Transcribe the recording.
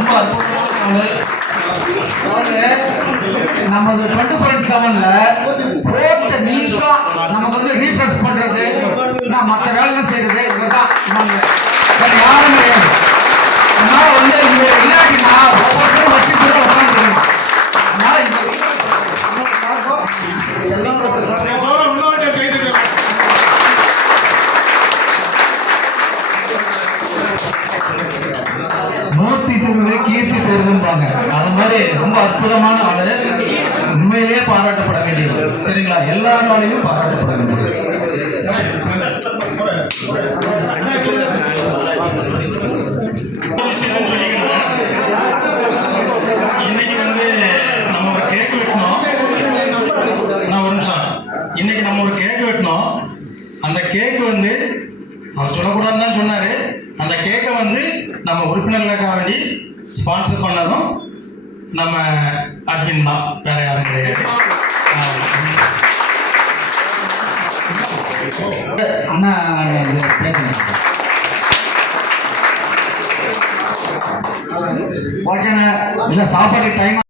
ரொம்ப அற்புதமான நமது 24/7ல போட்ட நிமிஷம் நமக்கு வந்து ரீஃப்ரெஷ் பண்றது, மற்ற வேலை செய்யறது இவர்தான். யாரும் கிடையாது. அதனால வந்து இந்த இல்லாட்டினா ஒவ்வொருத்தரும் வச்சு உட்காந்துருக்கணும். அதனால மூர்த்தி சிறுவை கீர்த்தி பெருதும்பாங்க. அது மாதிரி ரொம்ப அற்புதமான ஆளு, உண்மையிலேயே பாராட்டப்பட வேண்டியது. சரிங்களா? எல்லாராலையும் பாராட்டப்பட வேண்டியது. இன்னைக்கு வந்து நம்ம ஒரு கேக் வெட்டணும். நான் ஒரு நிமிஷம், இன்னைக்கு நம்ம ஒரு கேக் வெட்டணும். அந்த கேக்கு வந்து அவர் சொல்லக்கூடாதுன்னு தான் சொன்னாரு. அந்த கேக்கை வந்து நம்ம உறுப்பினர்களுக்காக வேண்டி ஸ்பான்சர் பண்ணதும் நம்ம அட்மின் தான், வேற யாரும் கிடையாது. அண்ணா பேசுங்க. ஓகேண்ணா, இல்லை சாப்பாடு டைம்